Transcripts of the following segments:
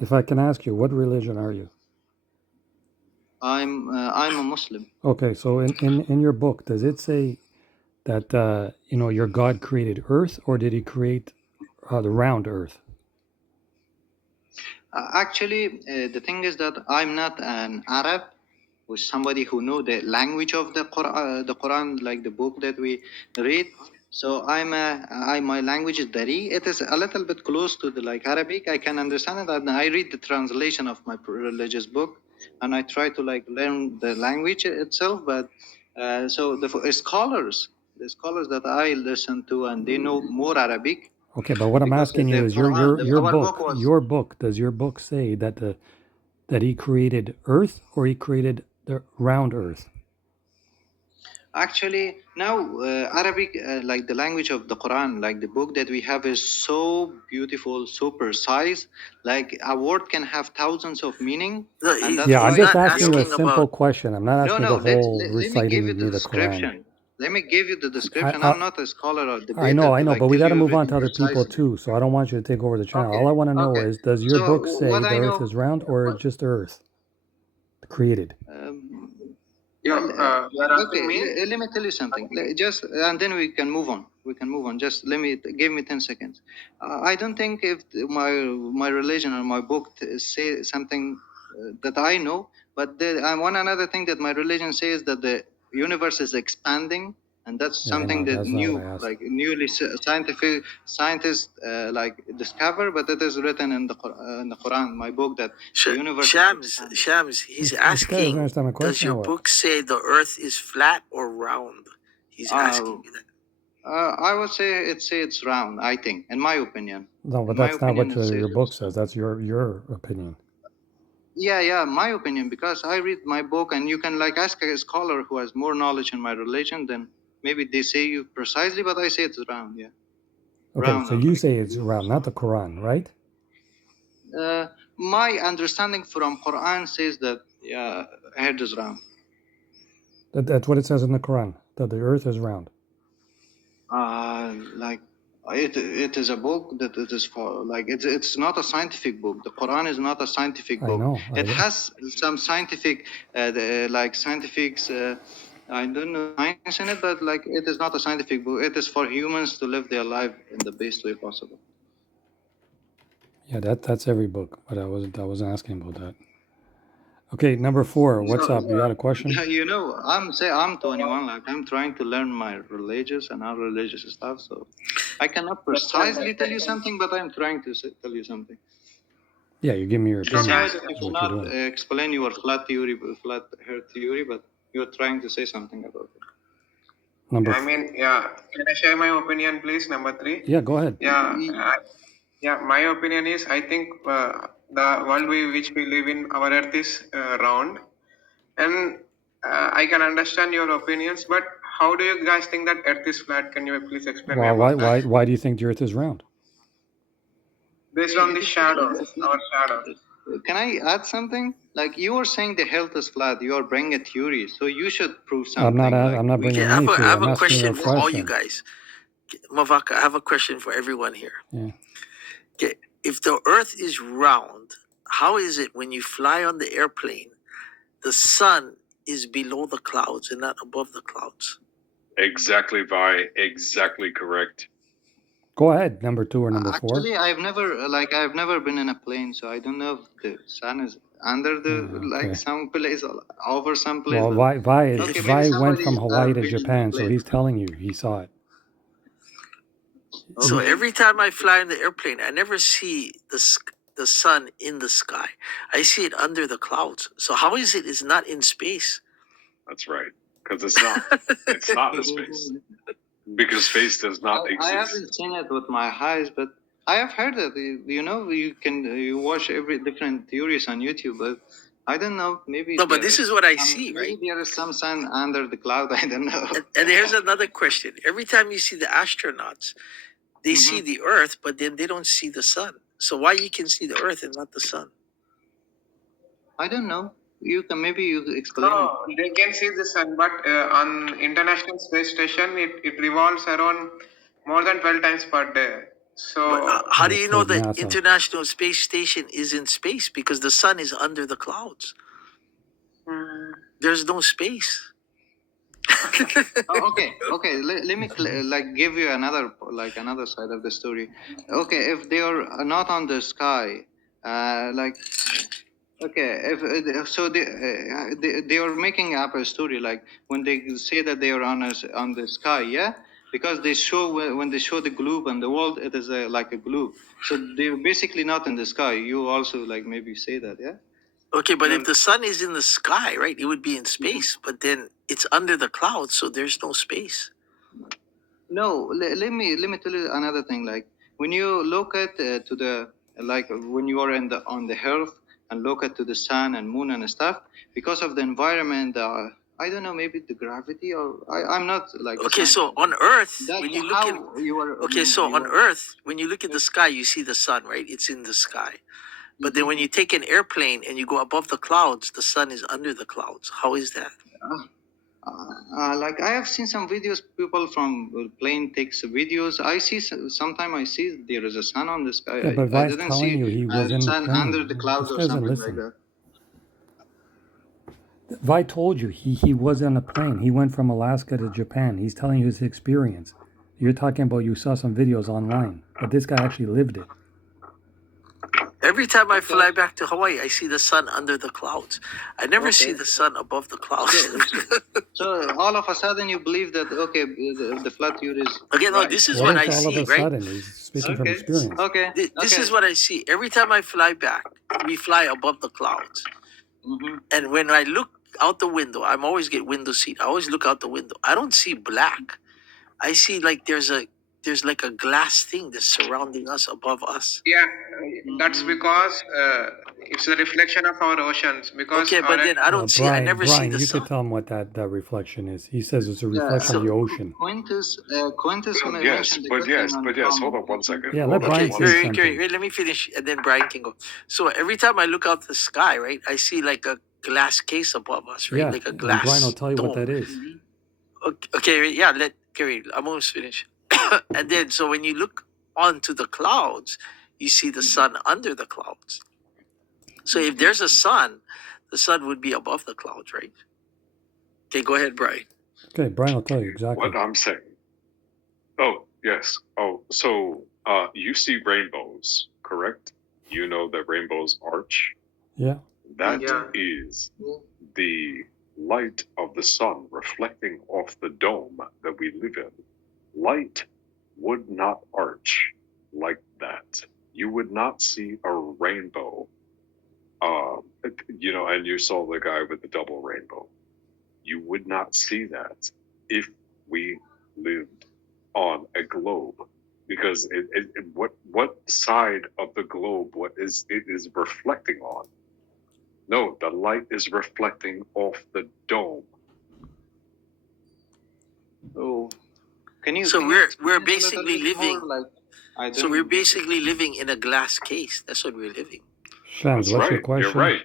if I can ask you, what religion are you? I'm a Muslim. Okay, so in your book, does it say that your God created Earth, or did He create the round Earth? Actually, the thing is that I'm not an Arab, who's somebody who know the language of the Quran, like the book that we read. So my language is Dari. It is a little bit close to the like Arabic. I can understand it, and I read the translation of my religious book, and I try to like learn the language itself. But so the scholars that I listen to, and they know more Arabic Okay, but what I'm because asking the you is Quran, your our book book. was. Your book, does your book say that He created Earth, or He created the round Earth? Actually, now Arabic, like the language of the Quran, like the book that we have, is so beautiful, so precise. Like a word can have thousands of meaning, No, and that's Yeah, I'm why just not they asking you a were. asking simple about. question. I'm not No, asking no. the whole Let me give you reciting the me the Quran. description. Let me give you the I, description. I I'm not a scholar or I debater know, to but like we tell got to you move on everything to other people precisely. too. So I don't want you to take over the channel. Okay, All I want to know okay. is, does your So book say what the I Earth know, is round, or just the Earth created? um, You're asking okay, me? let me tell you something. Just and then we can move on. We can move on. Just give me 10 seconds. I don't think if my religion or my book say something that I know, but one another thing that my religion says that the universe is expanding, and that's Yeah, I something know. that That's not what I asked. newly scientific scientists like discover, but it is written in the Quran, my book, that the universe is expanding. Shams, he's This guy doesn't asking, understand my does question your or what? book say the earth is flat or round? He's asking Uh, you that. I would say it's round. I think, in my opinion. No, but In my that's not opinion, what it says your it's book says. round. That's your opinion. Yeah, my opinion, because I read my book, and you can like ask a scholar who has more knowledge in my religion, then maybe they say you precisely, but I say it's round. Yeah, Okay, round so or you like. say it's round, not the Quran, right? My understanding from Quran says that yeah, head is round. That's what it says in the Quran, that the Earth is round. Like it is a book that it is for like it's not a scientific book. The Quran is not a scientific I book. know. It has some scientific like scientifics I don't know science in it, but like it is not a scientific book. It is for humans to live their life in the best way possible. Yeah, that's every book, but I wasn't asking about that. Okay, number 4. What's So up? You got a question? I'm 21. Like I'm trying to learn my religious and non-religious stuff. So I cannot precisely tell you something, but I'm trying to tell you something. Yeah, you give me your The same opinion. way that you Is what you're cannot doing. explain your flat earth theory, but you're trying to say something about it. Number. Can I share my opinion, please? Number 3. Yeah, go ahead. My opinion is I think the world which we live in, our Earth is round, and I can understand your opinions. But how do you guys think that Earth is flat? Can you please explain me Well, why about that? why why do you think the Earth is round? Based on the shadows, our shadow. Can I add something? Like you were saying, the health is flat. You are bringing a theory, so you should prove I'm something. I'm not We Okay, bringing I any I theory. have I'm a asking you a question for all you question. guys. Mavaka, I have a question for everyone here. Yeah. Okay, if the earth is round, how is it when you fly on the airplane, the sun is below the clouds and not above the clouds? Exactly, Vi. Exactly correct. Go ahead. Number 2 or number 4? Actually, I've never been in a plane, so I don't know if the sun is under the like some place or over some place. Well, But okay, maybe Vi went somebody from Hawaii have to been in a Japan, so plane. he's telling you he saw it. So Okay. every time I fly in the airplane, I never see the sun in the sky. I see it under the clouds. So how is it? It's not in space. That's right. Because it's not. It's not in space. Because space does not I exist. haven't seen it with my eyes, but I have heard that you watch every different theories on YouTube, but I don't know. Maybe No, but this is what I see, maybe right? there is some sun under the cloud. I don't know. And here's another question. Every time you see the astronauts, they see the Earth, but then they don't see the sun. So why you can see the Earth and not the sun? I don't know. You explain it. No, they can see the sun, but on International Space Station, it revolves around more than 12 times per day. But So how do It you know says the NASA. International Space Station is in space? Because the sun is under the clouds. mm, There's no space. Oh, okay. Let me like give you another side of the story. Okay, if they are not on the sky, like okay, if so they are making up a story like when they say that they are on the sky, yeah, because they show when they show the globe and the world, it is like a globe. So they're basically not in the sky. You also like maybe say that, yeah. Okay, but no, if the sun is in the sky, right, it would be in space. But then it's under the clouds, so there's no space. No, let me tell you another thing. Like when you look at to the like when you are in the on the earth and look at to the sun and moon and stuff, because of the environment, I don't know, maybe the gravity or I'm not like a Okay, so scientist. on Earth, That's when you look at how you are. okay, so You on are. Earth, when you look at the sky, you see the sun, right? It's in the sky. But then when you take an airplane and you go above the clouds, the sun is under the clouds. How is that? Like I have seen some videos, people from plane takes videos. I see sometimes I see there is a sun on the sky. Yeah, but I Vi's didn't telling see you he was in the sun under the plane. clouds This or doesn't something like listen. that. Vi told you he was on a plane. He went from Alaska to Japan. He's telling you his experience. You're talking about you saw some videos online, but this guy actually lived it. Every time I fly back to Hawaii, I see the sun under the clouds. I never see Okay. the sun above the clouds. So all of a sudden you believe that okay, the flat Earth is Okay, no, right. this is What what is I all of see, a right? sudden? He's speaking from Okay. experience. Okay. This Okay. is what I see. Every time I fly back, we fly above the clouds. Mhm. And when I look out the window, I'm always get window seat. I always look out the window. I don't see black. I see like there's like a glass thing that's surrounding us above us. yeah, that's because it's a reflection of our oceans. Because Okay, but our then I don't see. I never see Brian, the you could sun. tell him what that reflection is. He says it's a Yeah. reflection of the ocean. Quintus Well, yes, mentioned the but question yes, on but yes. Hold comment. on one second. Yeah, Hold let on Brian one say second. something. Wait, let me finish, and then Brian can go. So every time I look out the sky, right, I see like a glass case above us, right, Yeah, like a and Brian will glass tell you what dome. that is. Okay, yeah, let Kerry. I'm almost finished. And then, so when you look onto the clouds, you see the sun under the clouds. So if there's a sun, the sun would be above the clouds, right? Okay, go ahead, Brian. Okay, Brian will tell you exactly. What I'm saying. Oh, yes. Oh, so you see rainbows, correct? You know that rainbows arch. Yeah. That Yeah. is the light of the sun reflecting off the dome that we live in. Light would not arch like that. You would not see a rainbow. And you saw the guy with the double rainbow. You would not see that if we lived on a globe, because what side of the globe it is reflecting on? No, the light is reflecting off the dome. Oh, can you? So can you we're explain it a little basically bit more? living. Like, I So don't we're get it. basically living in a glass case. That's what we're living. Shams, That's what's your right. question? You're right.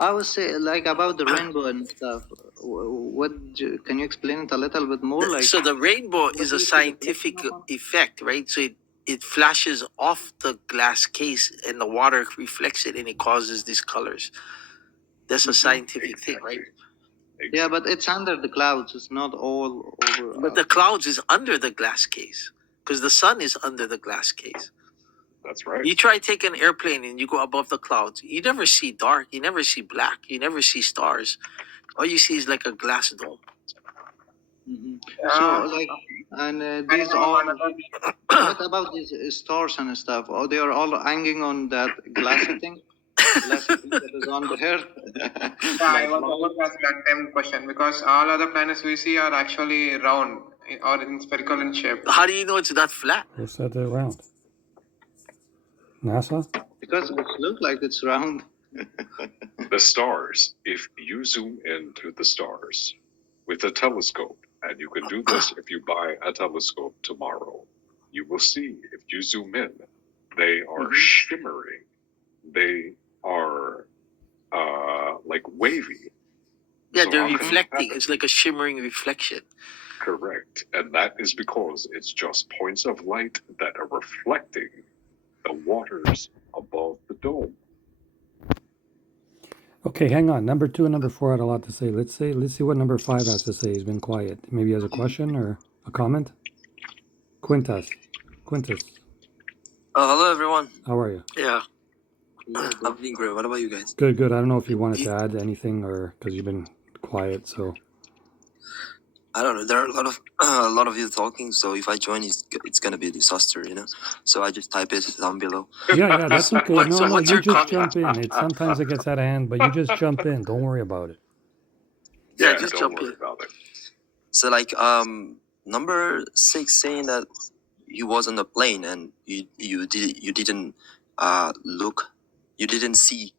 I was say like about the rainbow and stuff. Can you explain it a little bit more? Like, So the rainbow what is do a you see the scientific reflection of? effect, right? So it flashes off the glass case and the water reflects it and it causes these colors. That's a scientific thing, right? Yeah, but it's under the clouds. It's not all over. But the clouds is under the glass case because the sun is under the glass case. That's right. You try take an airplane and you go above the clouds. You never see dark. You never see black. You never see stars. All you see is like a glass dome. So like, and I these have all. another. What about these stars and stuff? Oh, they are all hanging on that glassy thing. Glassy thing that is on the earth. Yeah, I was about to ask that same question because all other planets we see are actually round or in spherical in shape. How do you know it's not flat? Who said they're round? NASA? Because it looks like it's round. The stars, if you zoom into the stars with a telescope, and you can do this if you buy a telescope tomorrow, you will see if you zoom in, they are shimmering. They are like wavy. Yeah, So they're how can that reflecting. happen? It's like a shimmering reflection. correct. And that is because it's just points of light that are reflecting the waters above the dome. Okay, hang on. Number 2 and number 4 had a lot to say. Let's see what number 5 has to say. He's been quiet. Maybe he has a question or a comment. Quintus. Hello, everyone. How are you? Yeah, I'm doing great. What about you guys? Good. I don't know if you wanted to add anything or because you've been quiet. So I don't know. There are a lot of you talking. So if I join, it's gonna be a disaster, you know. So I just type it down below. yeah, that's okay. What- No, so no, what's you your just comment? jump in. Sometimes it gets out of hand, but you just jump in. Don't worry about it. Yeah, just don't jump worry in. about it. So like number 6 saying that you was on the plane and you didn't look, you didn't see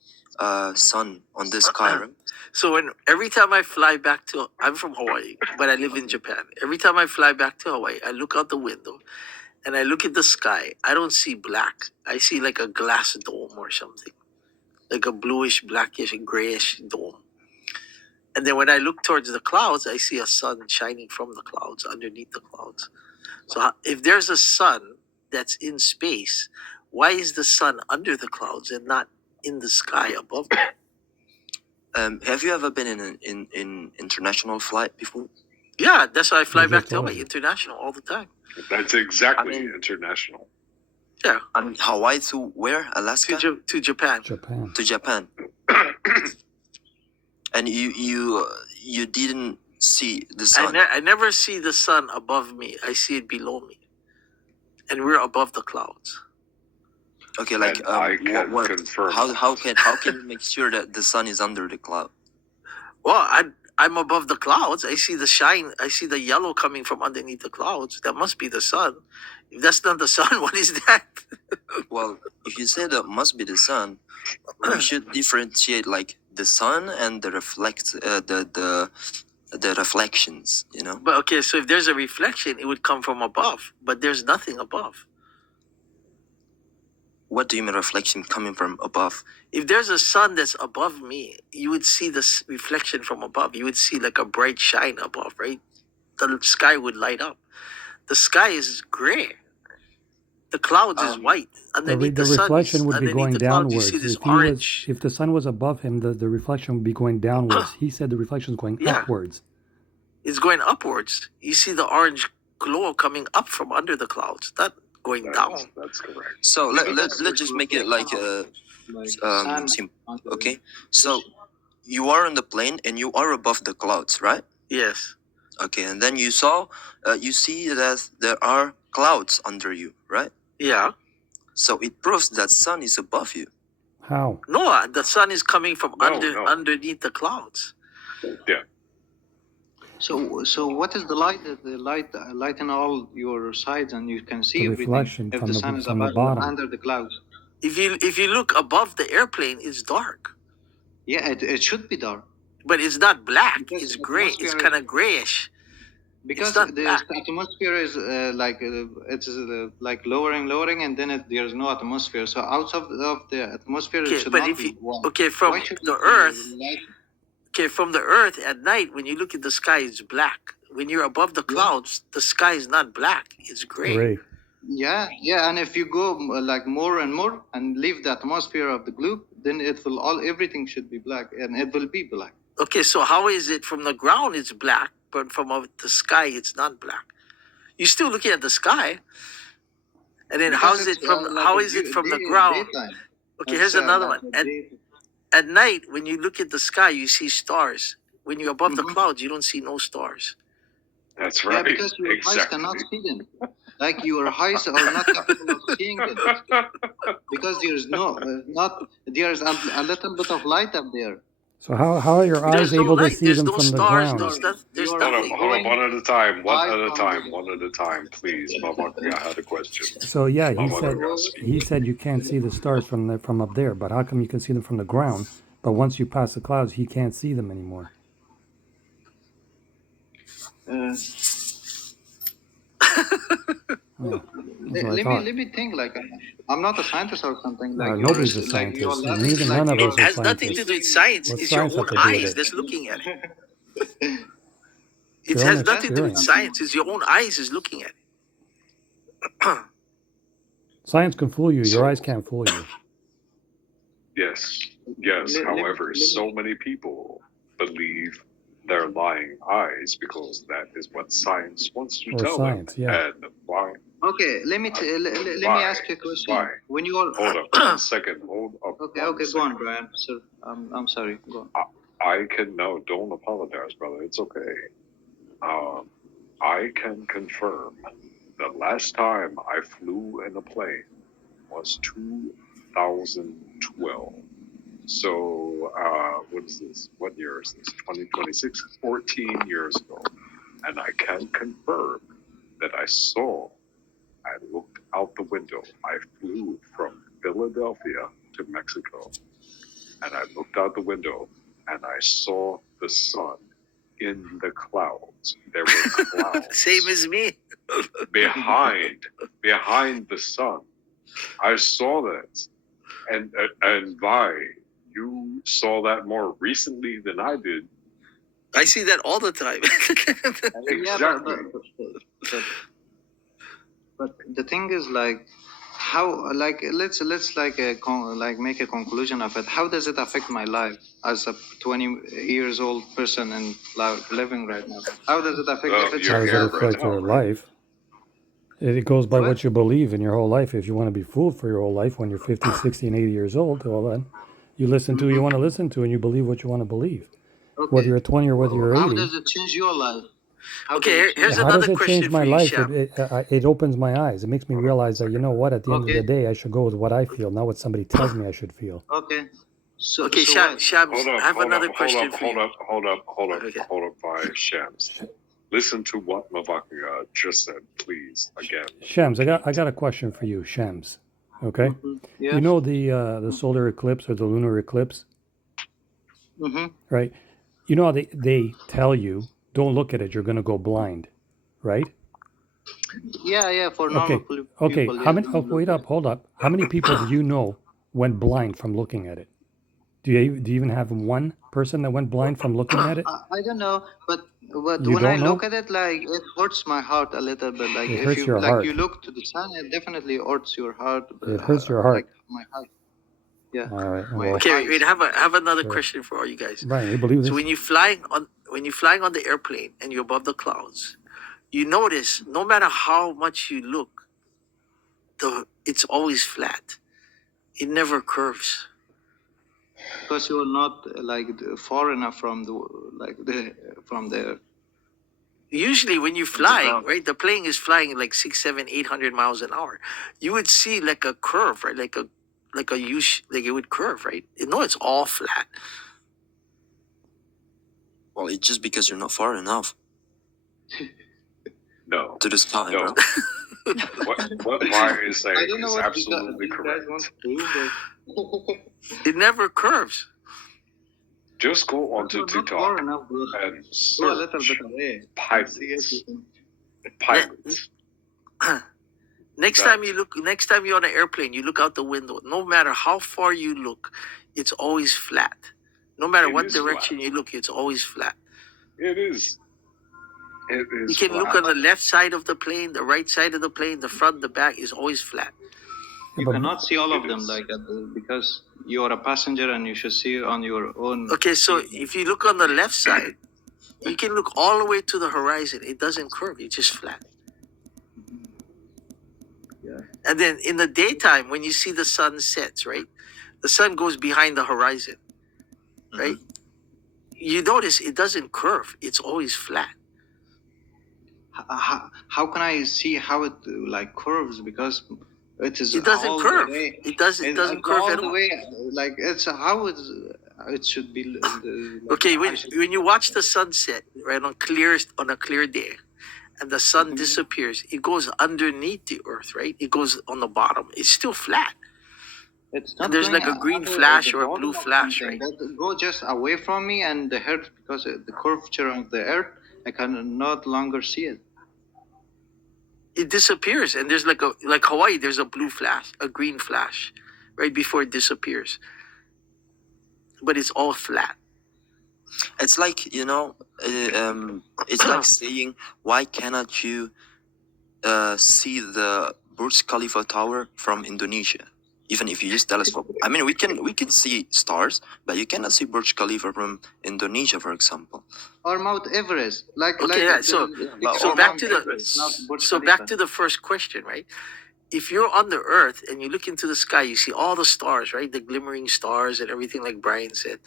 sun on the sky, right? So every time I fly back to, I'm from Hawaii, but I live in Japan. Every time I fly back to Hawaii, I look out the window and I look at the sky. I don't see black. I see like a glass dome or something, like a bluish, blackish, and grayish dome. And then when I look towards the clouds, I see a sun shining from the clouds, underneath the clouds. So if there's a sun that's in space, why is the sun under the clouds and not in the sky above them? Have you ever been in international flight before? Yeah, that's why I fly You back just to told Hawaii me. international all the time. That's exactly I mean- international. Yeah, I mean, Hawaii to where? Alaska to Japan. Japan. to Japan. And you didn't see the sun. I never see the sun above me. I see it below me, and we're above the clouds. Okay, like And I can confirm how can you make sure that the sun is under the cloud? Well, I'm above the clouds. I see the shine. I see the yellow coming from underneath the clouds. That must be the sun. If that's not the sun, what is that? Well, if you say that must be the sun, we should differentiate like the sun and the reflections, you know. But okay, so if there's a reflection, it would come from above. But there's nothing above. What do you mean reflection coming from above? If there's a sun that's above me, you would see this reflection from above. You would see like a bright shine above, right? The sky would light up. The sky is gray. The clouds is white. Underneath The sun, reflection would be underneath going the clouds, downwards. You see this If orange. if the sun was above him, the reflection would be going downwards. He said the reflection is going Yeah. upwards. It's going upwards. You see the orange glow coming up from under the clouds, not going down. That's correct. So let's just make it like sun simple. onto Okay, so you are on the plane and you are above the clouds, right? Yes. Okay, and then you see that there are clouds under you, right? Yeah. So it proves that sun is above you. How? No, the sun is coming from No, underneath the clouds. Yeah. So what is the light? The light in all your sides, and you can see The everything. reflection If from the the- sun is from the above, bottom. under the clouds. If you look above the airplane, it's dark, Yeah, it should be dark but it's not black. Because It's the gray. It's atmosphere- kind of grayish. because not the black. atmosphere is it's like lowering, and then there's no atmosphere. So out of the atmosphere, it Okay, should but not if be you warm. okay from Why should the it be Earth, light? okay, from the Earth at night when you look at the sky, it's black. When you're above the clouds, the sky is not black. It's gray. Gray. Yeah, and if you go like more and more and leave the atmosphere of the globe, then it will everything should be black, and it will be black. Okay, so how is it from the ground it's black, but from the sky it's not black? You're still looking at the sky, and then how is it from the ground? Daytime. Okay, here's another one. At night, when you look at the sky, you see stars. When you're above the Mhm. clouds, you don't see no stars. That's Yeah, right. because your eyes cannot see them. Like your eyes are not capable of seeing them because there's there's a little bit of light up there. So how are your There's eyes no able to light. see There's them no from the stars. ground? There's You are- nothing. Hold on, one at a time. I One at a time, please. Mama, I had a question. So yeah, Mama asked me. he said you can't see the stars from up there, but how come you can see them from the ground? But once you pass the clouds, he can't see them anymore. Oh, that's what I thought. Let me think. Like I'm not a scientist or something. Like Nobody's a like scientist. your And level neither is none like of us It are has nothing to do with science. What It's your science own have to do with eyes it? that's looking at it. It Your own has nothing to do with experience. science. It's your own eyes is looking at it. Science can fool you. Your So- eyes can't fool you. Yes. Let- However, let me- so many people believe they're lying eyes because that is what science wants to Or tell science, them. yeah. And why? Okay, let me let me ask you a question. Why? When you are Hold up 1 second. Hold up. okay, 1 go on, second. Brian. So I'm sorry. Go on. I can no, don't apologize, brother. It's okay. I can confirm the last time I flew in a plane was 2012. So, what is this? What year is this? 2026? 14 years ago. And I can confirm that I looked out the window. I flew from Philadelphia to Mexico. And I looked out the window and I saw the sun in the clouds. There were clouds Same as me. behind the sun. I saw that, and you saw that more recently than I did. I see that all the time. Exactly. But the thing is, like, how, like, let's like make a conclusion of it. How does it affect my life as a 20 years old person and living right now? How does it affect if it's How You're does a it here girl? right affect now, your right? life? It goes by What? what you believe in your whole life. If you want to be fooled for your whole life when you're 50, 60, and 80 years old, well then you listen to who you want to listen to and you believe what you want to believe. Okay. Whether you're 20 or whether you're How 80. does it change your life? How Okay, does it here's change- How another does it question change for my you, life? Sham. It opens my eyes. It makes me realize that, you know what, at the end of Okay. the day, I should go with what I feel, not what somebody tells me I should feel. Okay. So, Okay, so what? Shams, Hold up, I have another hold question up, for hold you. up, hold up, hold up, Okay. hold up, by Shams. Listen to what Mavaka just said, please, again. Shams, I got a question for you, Shams. Okay? Mhm. Yeah. You know the solar eclipse or the lunar eclipse, Mm-hmm. right? You know how they tell you, don't look at it, you're going to go blind, right? Yeah. For normal Okay. people. Okay. yes, How many? don't Oh, look wait at up. Hold up. How many people do you know went blind from looking at it? Do you even have one person that went blind from looking at it? I don't know, but You when I don't know? look at it, like it hurts my heart a little bit. Like It if hurts you your heart. you look to the sun, it definitely hurts your heart. It hurts your heart. Like my heart. Yeah. All right. My Well, Okay, wait, eyes. have another Sure. question for all you guys. Brian, you believe So this? when you're flying on the airplane and you're above the clouds, you notice no matter how much you look, it's always flat. It never curves. Because you are not like far enough from the Usually when you're flying, right, the plane is flying like 6, 7, 800 miles an hour. You would see like a curve, right? Like a U, like it would curve, right? No, it's all flat. Well, it's just because you're not far enough No. to the sky, No. bro. What Maya is I saying don't know is what absolutely you guys correct. want to prove. It never curves. Just go onto Not far TikTok enough, bro. and Go a little search bit away. pilots. Pilots. Next time you're on an airplane, you look out the window. No matter how far you look, it's always flat. No matter It what is direction flat. you look, it's always flat. It is. It is. You can look flat. on the left side of the plane, the right side of the plane, the front, the back is always flat. You But- cannot see all of It them is. like because you are a passenger and you should see on your own. Okay, so if you look on the left side, you can look all the way to the horizon. It doesn't curve, it's just flat. Yeah. And then in the daytime, when you see the sun sets, right? The sun goes behind the horizon, right? You notice it doesn't curve, it's always flat. How can I see how it like curves because it is It doesn't all curve. the way. It doesn't It's curve all at the all. way like it's how it should be. Okay, when you watch the sunset, right, on a clear day, and the sun Mhm. disappears, it goes underneath the earth, right? It goes on the bottom. It's still flat. It's not And there's going like a green under flash the or a bottom blue of flash, something. right? That go just away from me and the earth because the curvature of the earth, I can not longer see it. It disappears, and there's like Hawaii. There's a blue flash, a green flash, right before it disappears. But it's all flat. It's like, it's like saying, why cannot you see the Burj Khalifa tower from Indonesia, even if you use telescope? I mean, we can see stars, but you cannot see Burj Khalifa from Indonesia, for example. Or Mount Everest, Okay, yeah. So So back Mount to the Everest, not Burj so Khalifa. back to the first question, right? If you're on the Earth and you look into the sky, you see all the stars, right? The glimmering stars and everything, like Brian said.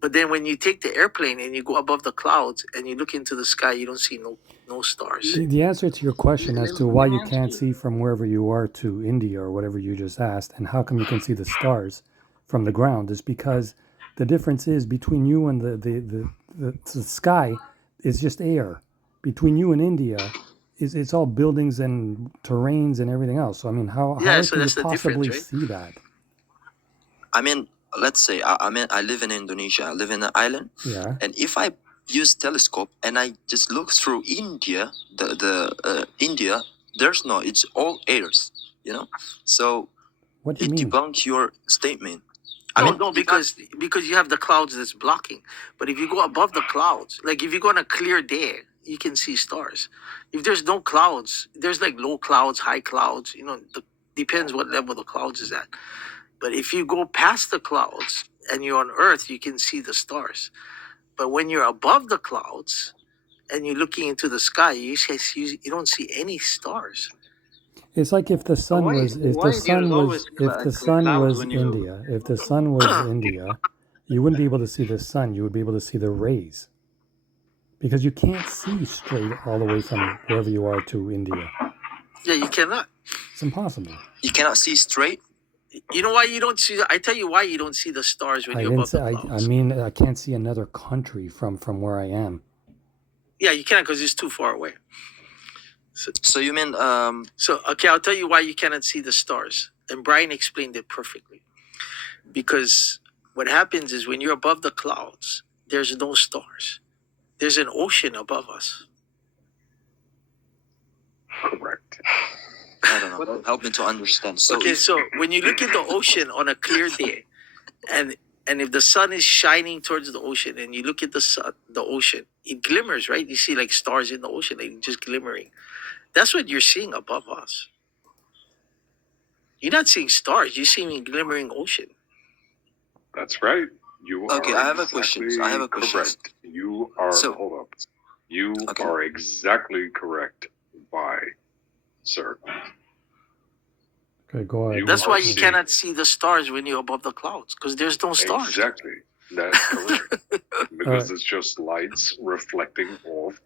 But then when you take the airplane and you go above the clouds and you look into the sky, you don't see no stars. The answer to your question as to why you can't see from wherever you are to India or whatever you just asked, and how come you can see the stars from the ground, is because the difference is between you and the sky is just air. Between you and India it's all buildings and terrains and everything else. So I mean, how Yeah, so can you that's the possibly difference, right? see that? I mean, let's say I live in Indonesia. I live in an island, Yeah. and if I use telescope and I just look through India, India, there's no. It's all airs, So What do you it mean? debunks your statement. No, because you have the clouds that's blocking. But if you go above the clouds, like if you go on a clear day, you can see stars. If there's no clouds, there's like low clouds, high clouds. Depends what level the clouds is at. But if you go past the clouds and you're on Earth, you can see the stars. But when you're above the clouds and you're looking into the sky, you don't see any stars. It's like if the sun was India, if the sun was India, you wouldn't be able to see the sun, you would be able to see the rays. Because you can't see straight all the way from wherever you are to India. Yeah, you cannot. It's impossible. You cannot see straight. You know why you don't see? I tell you why you don't see the stars when I you're didn't above say the clouds. I mean I can't see another country from where I am. Yeah, you can't because it's too far away. So you mean So okay, I'll tell you why you cannot see the stars, and Brian explained it perfectly. Because what happens is when you're above the clouds, there's no stars. There's an ocean above us. Correct. I don't know. Help me to understand. So Okay, if, so when you look at the ocean on a clear day, and if the sun is shining towards the ocean, and you look at the ocean, it glimmers, right? You see like stars in the ocean, like just glimmering. That's what you're seeing above us. You're not seeing stars. You're seeing a glimmering ocean. That's right. You Okay, are I have a question. I have a question. correct. You are hold up. You are exactly correct. Why, sir? Okay, go ahead. That's why you cannot see the stars when you're above the clouds, because there's no stars. Exactly. That's correct. Because it's just lights reflecting off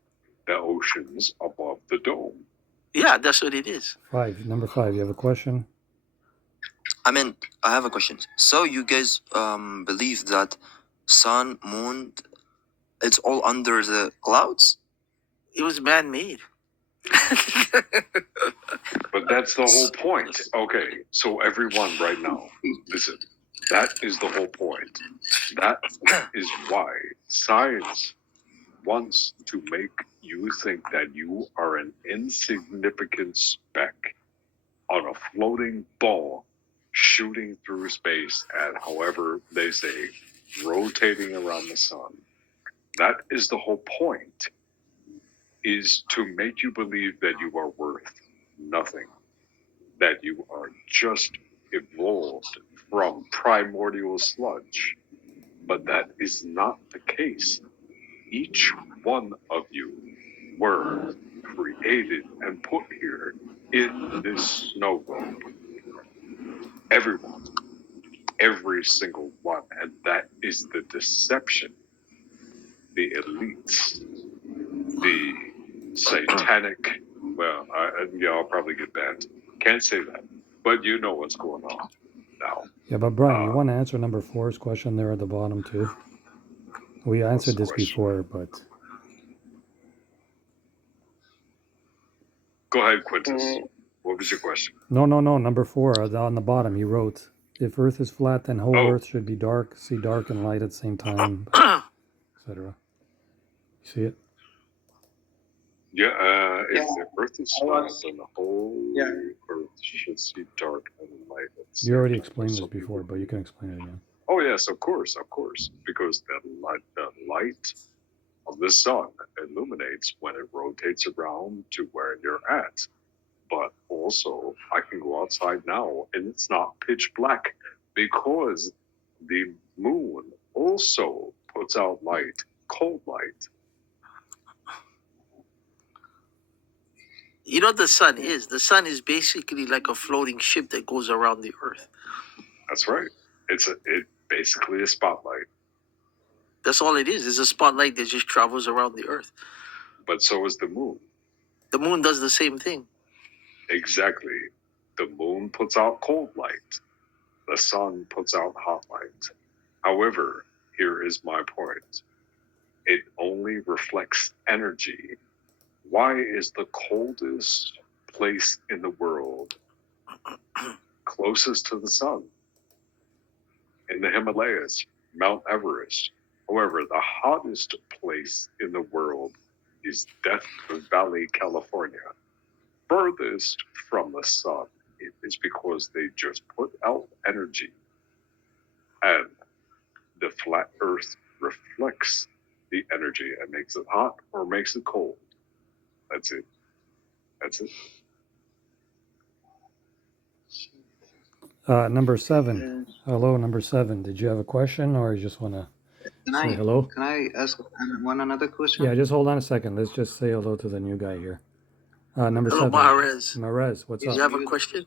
the oceans above the dome. Yeah, that's what it is. Number 5, you have a question? I mean, I have a question. So you guys believe that sun, moon, it's all under the clouds? It was man-made. But that's the whole point. Okay, so everyone right now, listen, that is the whole point. That is why science wants to make you think that you are an insignificant speck on a floating ball shooting through space at, however they say, rotating around the sun. That is the whole point, is to make you believe that you are worth nothing, that you are just evolved from primordial sludge. But that is not the case. Each one of you were created and put here in this snow globe. Everyone. Every single one. And that is the deception. The elites. The satanic. Well, I'll probably get banned. Can't say that. But you know what's going on now. Yeah, but Brian, you want to answer number 4's question there at the bottom too? We answered this before, but... Go ahead, Quintus. What was your question? No, number 4, on the bottom, he wrote, if Earth is flat, then whole Earth should be dark, see dark and light at the same time, etc. You see it? Yeah, if the Earth is flat, then the whole Earth should see dark and light at the same You already time. explained this before, but you can explain it again. Oh yes, of course, because the light of the sun illuminates when it rotates around to where you're at. But also, I can go outside now and it's not pitch black because the moon also puts out light, cold light. You know what the sun is? The sun is basically like a floating ship that goes around the earth. That's right. It basically a spotlight. That's all it is. It's a spotlight that just travels around the earth. But so is the moon. The moon does the same thing. Exactly. The moon puts out cold light. The sun puts out hot light. However, here is my point. It only reflects energy. Why is the coldest place in the world closest to the sun? In the Himalayas, Mount Everest. However, the hottest place in the world is Death Valley, California. Furthest from the sun. It is because they just put out energy. And the flat earth reflects the energy and makes it hot or makes it cold. That's it. That's it. Number 7. Hello, number 7. Did you have a question or you just want to say hello? Can I ask one another question? Yeah, just hold on a second. Let's just say hello to the new guy here. Number Hello, 7. Mahrez. Mahrez, what's Do up? you have a question?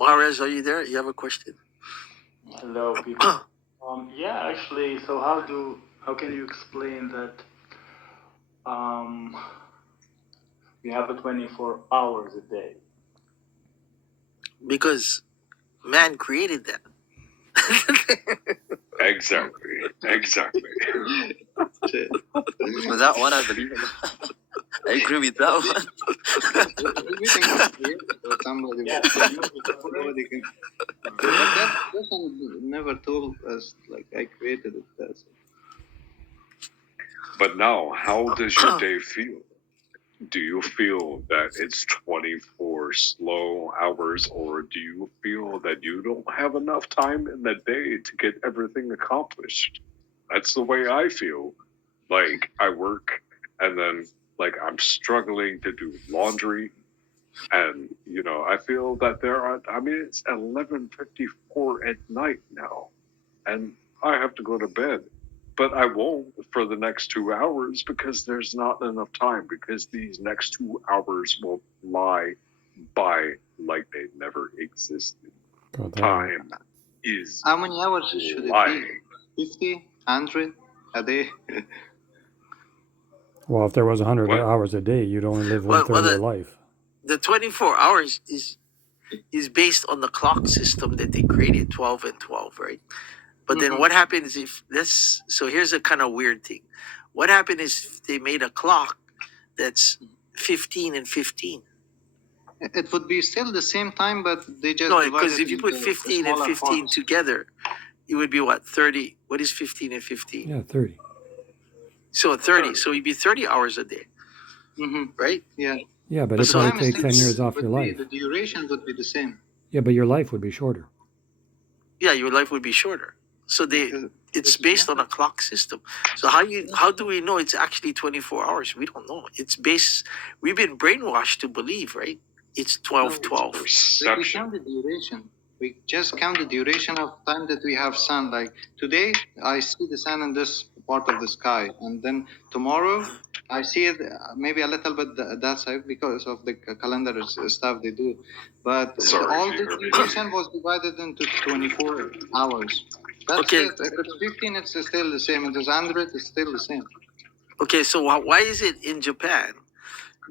Mahrez, are you there? You have a question? Hello, people. Yeah, actually, so how can you explain that we have a 24 hours a day? Because man created that. Exactly. Exactly. With that one, I believe. I agree with that one. Everything is created for somebody. Yeah, Somebody can. But that person never told us, like, I created it. That's it. But now, how does your day feel? Do you feel that it's 24 slow hours, or do you feel that you don't have enough time in the day to get everything accomplished? That's the way I feel. Like, I work and then, like, I'm struggling to do laundry. And, you know, I feel that it's 11:54 at night now. And I have to go to bed. But I won't for the next 2 hours because there's not enough time, because these next 2 hours will fly by like they never existed. God damn. Time is How many hours should it flying. be? 50, 100 a day? Well, if there was 100 What? hours a day, you'd only live Well, 1/3 of your life. The 24 hours is based on the clock system that they created, 12 and 12, right? But then what happens if this? So here's a kind of weird thing. What happened is they made a clock that's 15 and 15. It would be still the same time, but they just No, divide because it if you put into 15 and smaller 15 parts. together, it would be what, 30? What is 15 and 15? Yeah, 30. So 30. So it'd be 30 hours a day, right? Yeah. Yeah, but But it'd so probably time is take 10 still- years off would your be- life. The duration would be the same. Yeah, but your life would be shorter. Yeah, your life would be shorter. So it's based on a clock system. So how do we know it's actually 24 hours? We don't know. We've been brainwashed to believe, right? It's 12-12. We Perception. count the duration. We just count the duration of time that we have sun. Like today, I see the sun in this part of the sky, and then tomorrow, I see it maybe a little bit that side because of the calendar stuff they do. But Sorry all if you the heard me. duration was divided into 24 hours. That's Okay. it. If it's 15, it's still the same. If it's 100, it's still the same. Okay, so why is it in Japan,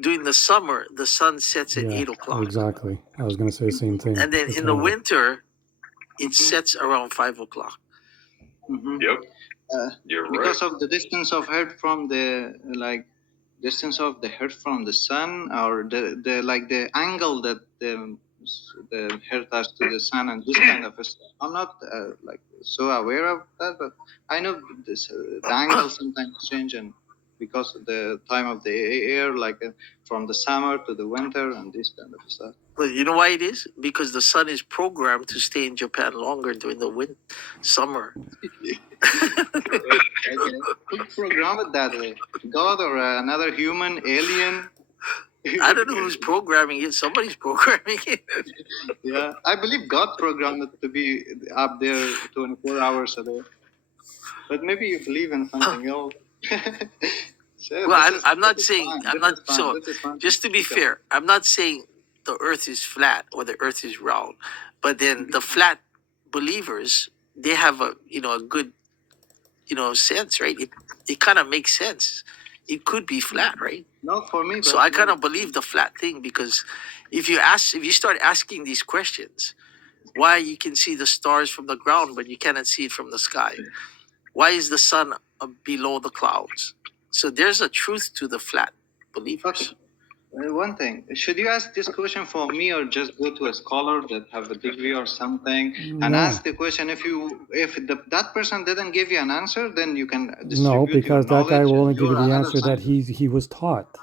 during the summer, the sun sets at Yeah, 8 o'clock? exactly. I was going to say the same thing. And then for in the Canada. winter, it sets around 5 o'clock. Mhm. Yep. You're right. Because of the distance of Earth from the distance of the Earth from the sun, or the angle that the Earth has to the sun, and this kind of stuff. I'm not so aware of that, but I know this the angle sometimes change, and because of the time of the year, from the summer to the winter and this kind of stuff. Well, you know why it is? Because the sun is programmed to stay in Japan longer during the summer. Okay. Who programmed it that way? God or another human alien? I don't know who's programming it. Somebody's programming it. Yeah, I believe God programmed it to be up there 24 hours a day. But maybe you believe in something else. So Well, I'm not saying fine. I'm This not is fine. so. This is fine. Just to be fair, I'm not saying the Earth is flat or the Earth is round, but then the flat believers, they have a good sense, right? It kind of makes sense. It could be flat, right? Not for me, So but I kind of believe the flat thing, because if you start asking these questions, why you can see the stars from the ground but you cannot see it from the sky? Why is the sun below the clouds? So there's a truth to the flat believers. One thing, should you ask this question for me or just go to a scholar that have a degree or something and No. ask the question? If that person didn't give you an answer, then you can distribute No, your because that knowledge guy will and only give you you're the another answer that scientist. he was taught.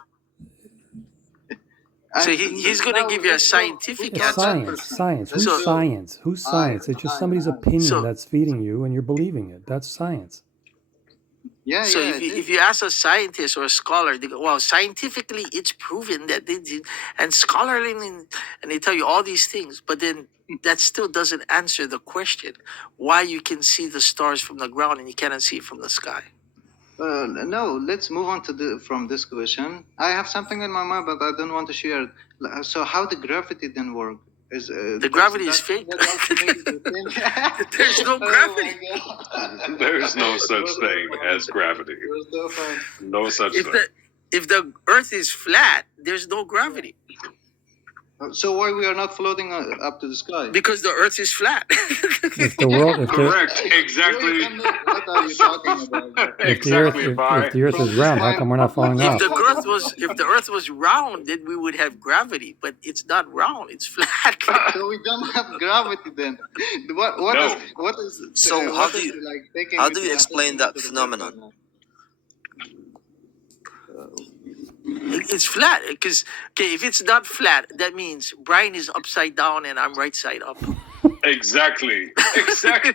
So he's going to give you a scientific It's answer. science. Who's So- science? Who's science? It's just somebody's opinion So- that's feeding you and you're believing it. That's science. Yeah, So yeah. if you ask a scientist or a scholar, they go, well, scientifically it's proven that they did, and scholarly, and they tell you all these things, but then that still doesn't answer the question why you can see the stars from the ground and you cannot see it from the sky. No, let's move on to from this question. I have something in my mind, but I don't want to share. So how the gravity then work? The gravity is fake. There's no gravity. There's no such thing as gravity. No such thing. If the Earth is flat, there's no gravity. So why we are not floating up to the sky? Because the Earth is flat. If the world, if the, Correct. Exactly. What are you talking about? if the earth, if the earth is round, how come we're not falling If off? the Earth was round, then we would have gravity. But it's not round; it's flat. So we don't have gravity then. What No. is So what how do is, you- like, taking how me do to you that explain that phenomenon? It's flat because if it's not flat, that means Brian is upside down and I'm right side up. Exactly. Exactly.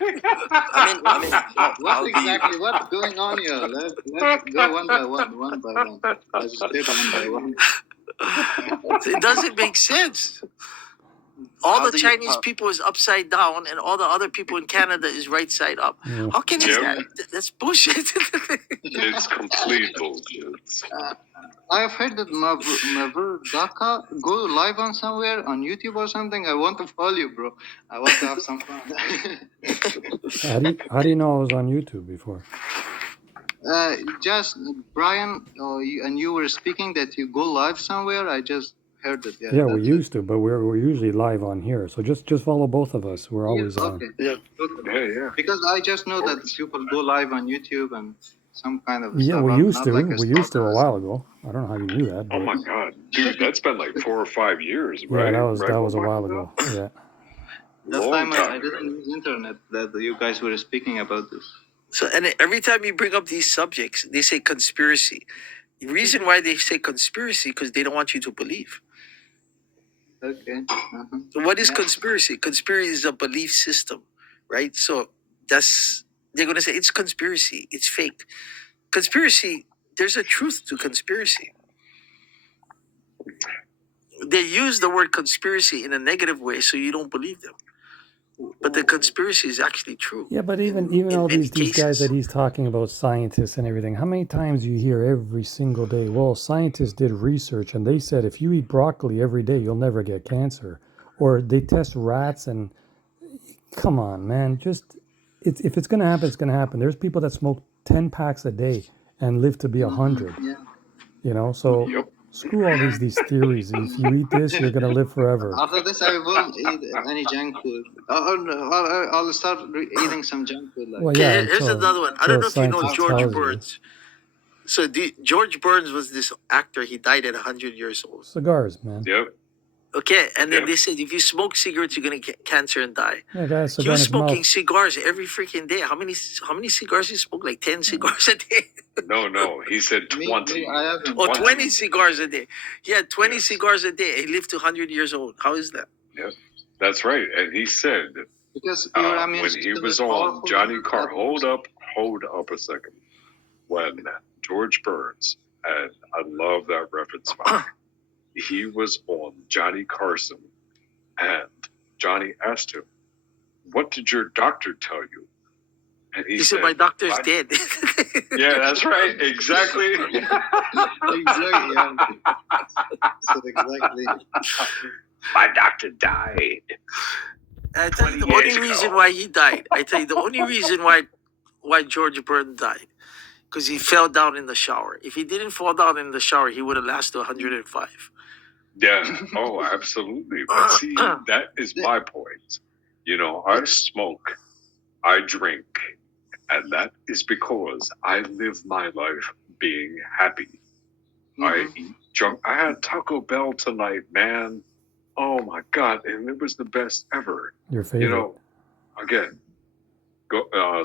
I mean, how What do you- exactly? What's going on here? Let's go one by one. Let's step one by one. It doesn't make sense. All How the do you- Chinese people is upside down, and all the other people in Canada is right side up. Yeah. How can Yeah. that? That's bullshit. It's complete bullshit. I have heard that Mavur Dhaka go live on somewhere on YouTube or something. I want to follow you, bro. I want to have some fun. How do you know I was on YouTube before? Just Brian, and you were speaking that you go live somewhere. I just heard it. Yeah, we that's it. used to, but we're usually live on here. So just follow both of us. We're always on. Okay. Yeah. Okay. Yeah. Because I just know that people go live on YouTube and some kind of Yeah, stuff. we I'm used not to. like We used to a stalker. while ago. I don't know how you knew that. Oh But my God, dude, that's been like 4 or 5 years, yeah, right? that was Right, a Omar? while ago. Yeah. That Long time I time didn't ago. use internet that you guys were speaking about this. So, and every time you bring up these subjects, they say conspiracy. The reason why they say conspiracy because they don't want you to believe. Okay. So what is Yeah. conspiracy? Conspiracy is a belief system, right? So they're gonna say it's conspiracy, it's fake. Conspiracy, there's a truth to conspiracy. They use the word conspiracy in a negative way so you don't believe them. But the conspiracy is actually true. Yeah, but even in all many these guys cases. that he's talking about, scientists and everything, how many times you hear every single day, well, scientists did research and they said if you eat broccoli every day, you'll never get cancer. Or they test rats and come on, man, just if it's going to happen, it's going to happen. There's people that smoke 10 packs a day and live to be 100, Yeah. you know? So Yep. screw all these theories. If you eat this, you're going to live forever. After this, I won't eat any junk food. I'll start eating some junk food. Like. Well, Okay, yeah, here's until- another one. I until don't know if you know scientist George tells you. Burns. So George Burns was this actor. He died at 100 years old. Cigars, man. Yep. Okay, and then Yeah. they said if you smoke cigarettes, you're gonna get cancer and die. Yeah, guy has a He cigar in was his smoking mouth. cigars every freaking day. How many cigars he smoked? Like 10 cigars a day. No, he said Me, 20. I haven't. Or I 20 haven't. cigars a day. He had 20 Yes. cigars a day. He lived to 100 years old. How is that? Yeah, that's right. And he said Because your when ammunition he is was powerful. on Johnny Carr, hold up a second. When George Burns, and I love that reference, Mike, he was on Johnny Carson, and Johnny asked him, "What did your doctor tell you?" And He said, my doctor's "My-" dead. Yeah, that's right. Exactly. Exactly. Yeah. So exactly. My doctor died. I tell you, the 20 only years ago. reason why he died, I tell you, the only reason why George Burns died, because he fell down in the shower. If he didn't fall down in the shower, he would have lasted 105. Yeah. Oh, absolutely. But see, that is my point. You know, I smoke, I drink, and that is because I live my life being happy. I eat junk. I had Taco Bell tonight, man. Oh my God. And it was the best ever. Your favorite. You know, again,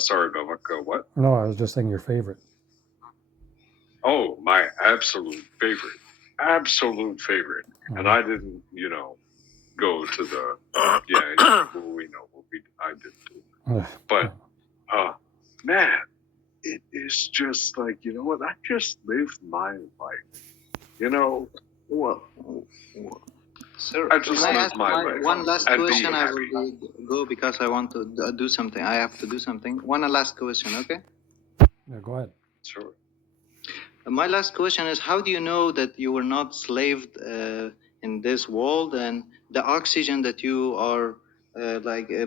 sorry, Novak, what? No, I was just saying your favorite. Oh, my absolute favorite. Absolute favorite. And I didn't, you know, go to the, yeah, we know what I didn't do. But, man, it is just like, you know what? I just lived my life. You know, Sir, I just can I live ask my life one last and be question? I happy. will go because I want to do something. I have to do something. One last question, okay? Yeah, go ahead. Sure. My last question is: how do you know that you were not slaved in this world, and the oxygen that you are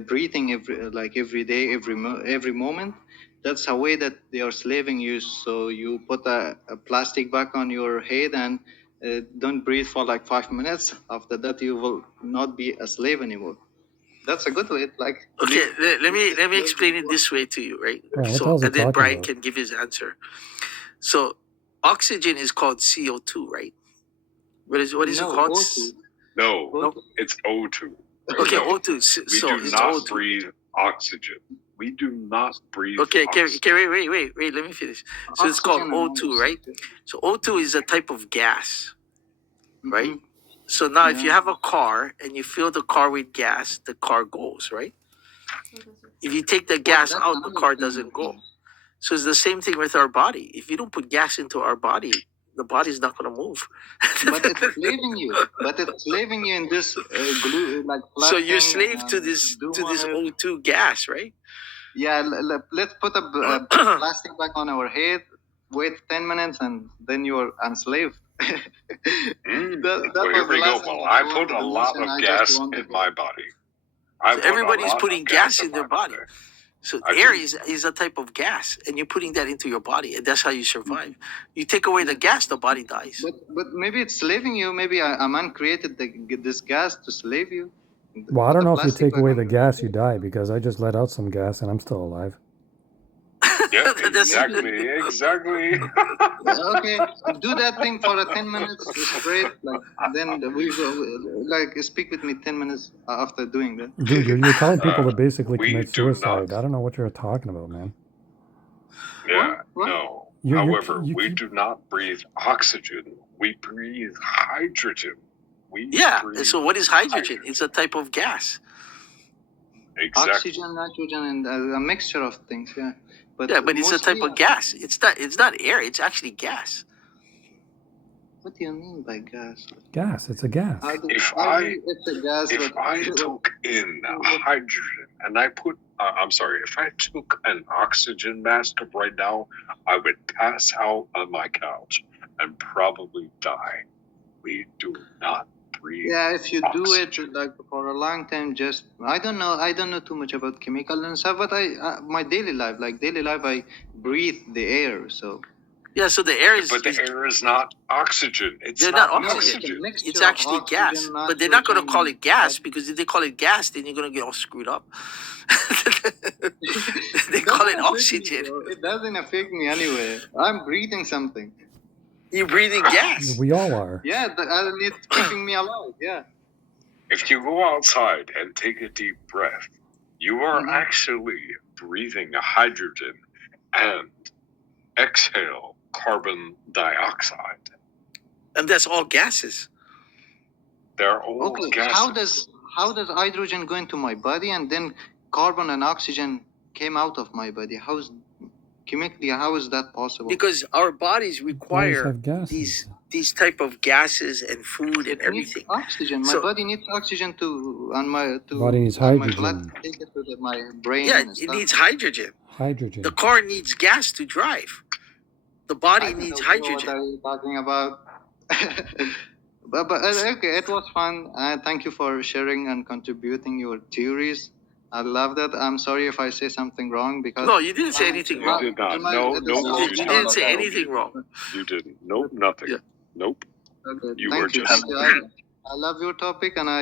breathing every day, every moment? That's a way that they are slaving you. So you put a plastic back on your head and don't breathe for like 5 minutes. After that, you will not be a slave anymore. That's a good way. Like Okay, let me explain it this way to you, right? Brian, what the So, hell's he and then talking Brian about? can give his answer. So, oxygen is called CO2, right? What is it no, called? O2. No, No? it's O2. Okay, No. O2. We So do it's not O2. breathe oxygen. We do not breathe Okay, oxygen. wait, let me finish. So it's called Oxygen and O2, right? So O2 is a type of gas, right? Mhm. So now if you Yeah. have a car and you fill the car with gas, the car goes, right? If you take the gas That's out, the another car thing. doesn't go. So it's the same thing with our body. If you don't put gas into our body, the body's not going to move. But it's slaving you. But it's slaving you in this glue, like. So you're thing, slave to this do on it. O2 gas, right? Yeah, let's put a plastic back on our head. Wait 10 minutes, and then you're enslaved. That Well, was here the we go. last thing Well, I I put wanted a to lot mention. of I just gas wanted in my body. So everybody's putting gas in their body. So I air do. is a type of gas, and you're putting that into your body, and that's how you survive. You take away the gas, the body dies. But maybe it's slaving you. Maybe a man created this gas to slave you. Well, I Put don't the know if you plastic take back away on the your gas, head. you die, because I just let out some gas and I'm still alive. Yeah, That's- exactly. Okay, do that thing for 10 minutes straight. Like then we will speak with me 10 minutes after doing that. Dude, you're telling people to basically we commit do suicide. not. I don't know what you're talking about, man. Yeah, What? no. You- However, you we keep- do not breathe oxygen. We breathe hydrogen. We Yeah. breathe And so what is hydrogen? It's a type of gas. Exactly. Oxygen, nitrogen, and a mixture of things. Yeah, but It's a type mostly, of gas. It's not air. It's actually gas. What do you mean by gas? Gas, it's a gas. If it's a gas. If but I took in hydrogen and I put, I'm sorry, if I took an oxygen mask right now, I would pass out on my couch and probably die. We do not breathe. Yeah, if you do it oxygen. like for a long time, just I don't know too much about chemical and stuff, but my daily life, I breathe the air. So Yeah. So the air is. But the air is not oxygen. It's They're not not no, oxygen. it's a mixture It's of actually oxygen, gas. But they're not going to call it gas nitrogen, because if they call it gas, then you're going to get all screwed up. They It call it doesn't affect me, oxygen. bro. It doesn't affect me anyway. I'm breathing something. You're breathing gas. We all are. Yeah, and it's keeping me alive. Yeah. If you go outside and take a deep breath, you are Mhm. actually breathing hydrogen and exhale carbon dioxide. And that's all gases. They're all Okay, gases. how does hydrogen go into my body and then carbon and oxygen came out of my body? Chemically, how is that possible? Because our bodies Bodies require have gases. these type of gases and food and It needs everything. oxygen. My So body needs oxygen to and my to Body needs and my blood hydrogen. to take it to my brain yeah, and it stuff. needs hydrogen. Hydrogen. The car needs gas to drive. The I body don't needs know what hydrogen. are you talking about. but okay, it was fun. Thank you for sharing and contributing your theories. I love that. I'm sorry if I say something wrong because No, you didn't say anything You wrong. did not. in my- No, it no, is- You you didn't say didn't. anything wrong. You didn't. Nope, nothing. Yeah. Nope. Okay, You thank were you. just. I love your topic, and I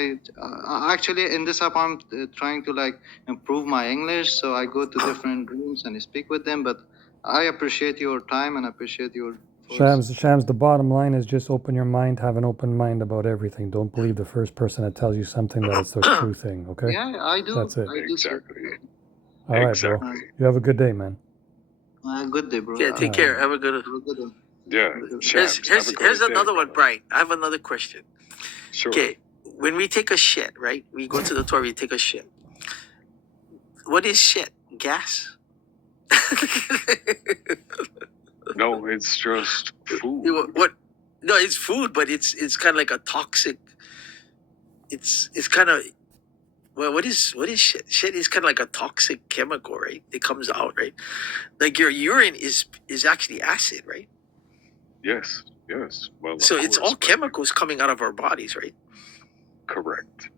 actually in this app I'm trying to like improve my English, so I go to different rooms and speak with them. But I appreciate your time and appreciate your force. Shams, the bottom line is just open your mind, have an open mind about everything. Don't believe the first person that tells you something that it's the true thing, okay? Yeah, I do. That's it. I do. Sir. Exactly. All right, Exactly. bro. You have a good day, man. Good day, bro. Yeah, take care. Have a good. Have a good one. Yeah. Here's Shams, have a great here's day, another one, brother. Brian. I have another question. Sure. Okay, when we take a shit, right? We go to the toilet, we take a shit. What is shit? Gas? No, it's just food. What? No, it's food, but it's kind of like a toxic. It's kind of well, what is shit? Shit is kind of like a toxic chemical, right? It comes out, right? Like your urine is actually acid, right? Yes. Yes. Well, So of it's course, all but- chemicals coming out of our bodies, right? Correct.